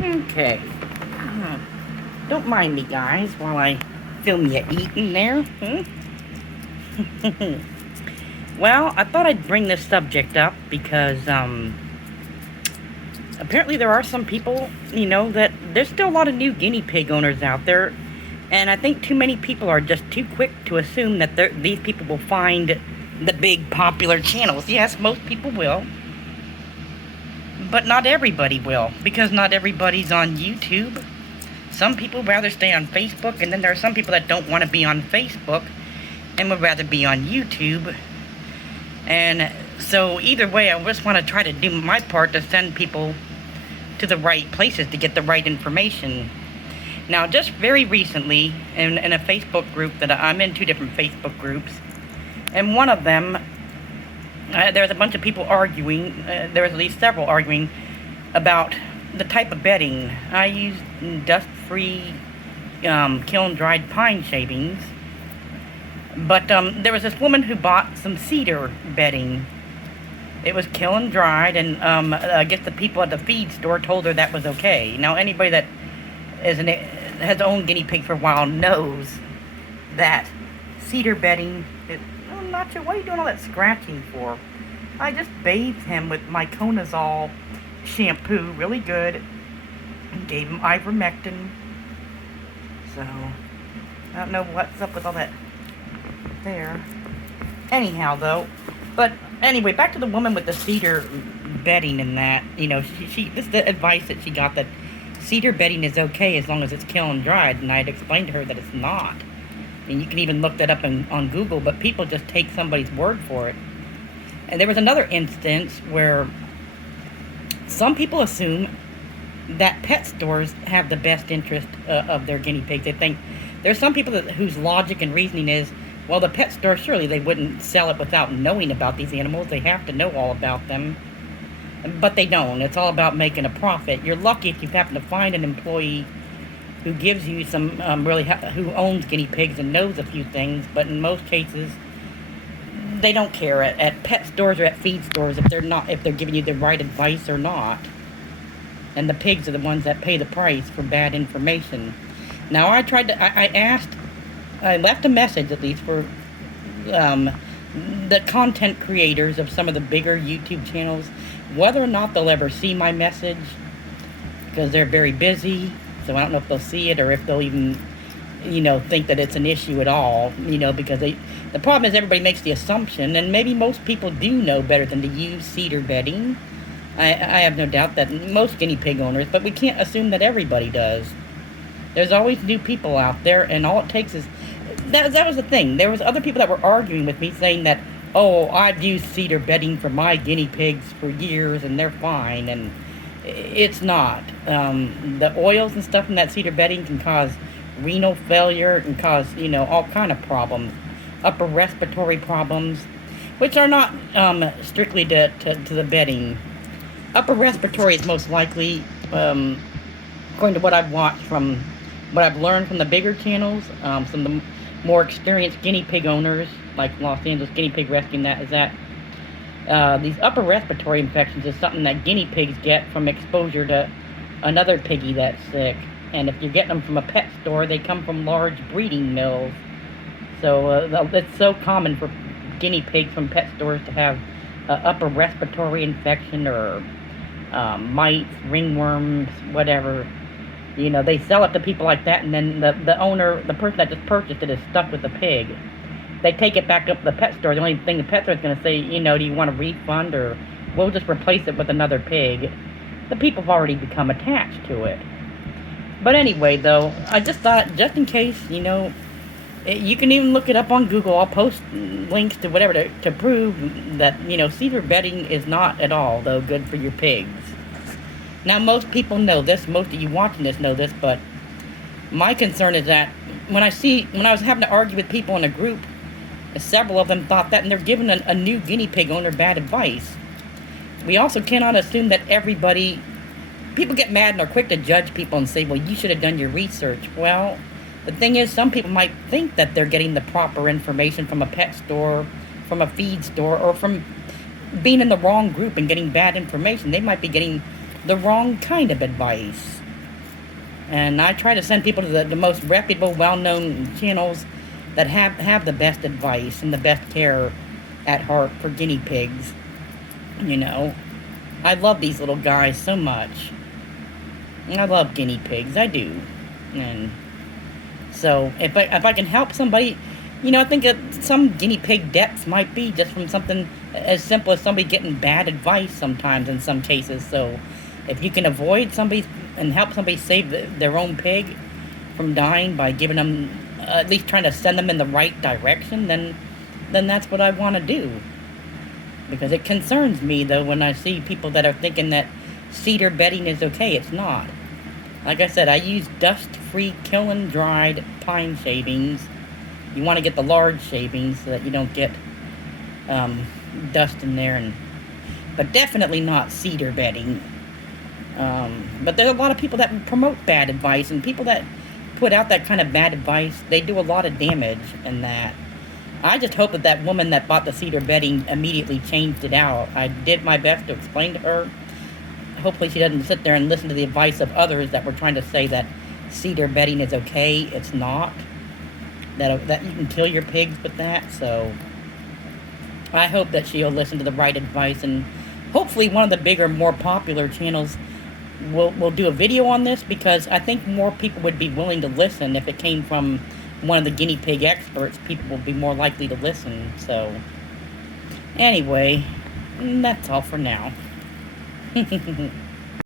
Okay. Don't mind me, guys, while I film you eating there. Well, I thought I'd bring this subject up because, apparently there are some people, that there's still a lot of new guinea pig owners out there. And I think too many people are just too quick to assume that these people will find the big popular channels. Yes, most people will. But not everybody will, because not everybody's on YouTube. Some people rather stay on Facebook, and then there are some people that don't want to be on Facebook and would rather be on YouTube. And so either way, I just want to try to do my part to send people to the right places to get the right information. Now, just very recently, in a Facebook group that I'm in, 2 different Facebook groups, and one of them, there's a bunch of people arguing, there was at least several arguing about the type of bedding. I used dust-free kiln-dried pine shavings, but there was this woman who bought some cedar bedding. It was kiln-dried, and I guess the people at the feed store told her that was okay. Now, anybody that has owned guinea pig for a while knows that cedar bedding is... Oh, Nacho, what are you doing all that scratching for? I just bathed him with my Conazole shampoo, really good, and gave him ivermectin. So, I don't know what's up with all that there. Anyhow, though, but anyway, back to the woman with the cedar bedding and that. This is the advice that she got, that cedar bedding is okay as long as it's kiln dried, and I had explained to her that it's not. And you can even look that up on Google, but people just take somebody's word for it. And there was another instance where some people assume that pet stores have the best interest of their guinea pigs. They think there's some people whose logic and reasoning is, well, the pet store, surely they wouldn't sell it without knowing about these animals. They have to know all about them. But they don't. It's all about making a profit. You're lucky if you happen to find an employee who gives you some, who owns guinea pigs and knows a few things, but in most cases, they don't care at pet stores or at feed stores if they're giving you the right advice or not. And the pigs are the ones that pay the price for bad information. Now, I left a message, at least, for the content creators of some of the bigger YouTube channels, whether or not they'll ever see my message, because they're very busy, so I don't know if they'll see it or if they'll even, think that it's an issue at all, because the problem is everybody makes the assumption, and maybe most people do know better than to use cedar bedding. I have no doubt that most guinea pig owners, but we can't assume that everybody does. There's always new people out there, and all it takes is... That was the thing. There was other people that were arguing with me saying that, oh, I've used cedar bedding for my guinea pigs for years, and they're fine, and it's not. The oils and stuff in that cedar bedding can cause renal failure, and cause, all kind of problems. Upper respiratory problems, which are not strictly to the bedding. Upper respiratory is most likely, according to what I've watched from, what I've learned from the bigger channels, some of the more experienced guinea pig owners, like Los Angeles Guinea Pig Rescue, is that these upper respiratory infections is something that guinea pigs get from exposure to another piggy that's sick. And if you're getting them from a pet store, they come from large breeding mills. So it's so common for guinea pigs from pet stores to have upper respiratory infection or mites, ringworms, whatever. They sell it to people like that, and then the owner, the person that just purchased it, is stuck with the pig. They take it back up to the pet store. The only thing the pet store is going to say, do you want a refund, or we'll just replace it with another pig. The people have already become attached to it. But anyway, though, I just thought, just in case, you can even look it up on Google. I'll post links to whatever to prove that, cedar bedding is not at all, though, good for your pigs. Now, most people know this. Most of you watching this know this, but my concern is that when I was having to argue with people in a group, several of them thought that, and they're giving a new guinea pig owner bad advice. We also cannot assume that people get mad and are quick to judge people and say, well, you should have done your research. Well, the thing is, some people might think that they're getting the proper information from a pet store, from a feed store, or from being in the wrong group and getting bad information. They might be getting the wrong kind of advice. And I try to send people to the most reputable, well-known channels that have the best advice and the best care at heart for guinea pigs. You know, I love these little guys so much. I love guinea pigs, I do. And so, if I can help somebody, you know, I think that some guinea pig deaths might be just from something as simple as somebody getting bad advice sometimes in some cases. So, if you can avoid somebody and help somebody save their own pig from dying by giving them, at least trying to send them in the right direction, then that's what I want to do. Because it concerns me, though, when I see people that are thinking that cedar bedding is okay. It's not. Like I said, I use dust-free, kiln-dried pine shavings. You want to get the large shavings so that you don't get dust in there. But definitely not cedar bedding. But there's a lot of people that promote bad advice, and people that put out that kind of bad advice, they do a lot of damage in that. I just hope that that woman that bought the cedar bedding immediately changed it out. I did my best to explain to her. Hopefully she doesn't sit there and listen to the advice of others that were trying to say that cedar bedding is okay. It's not. That you can kill your pigs with that. So I hope that she'll listen to the right advice, and hopefully one of the bigger, more popular channels will do a video on this, because I think more people would be willing to listen if it came from one of the guinea pig experts. People will be more likely to listen. So anyway, that's all for now.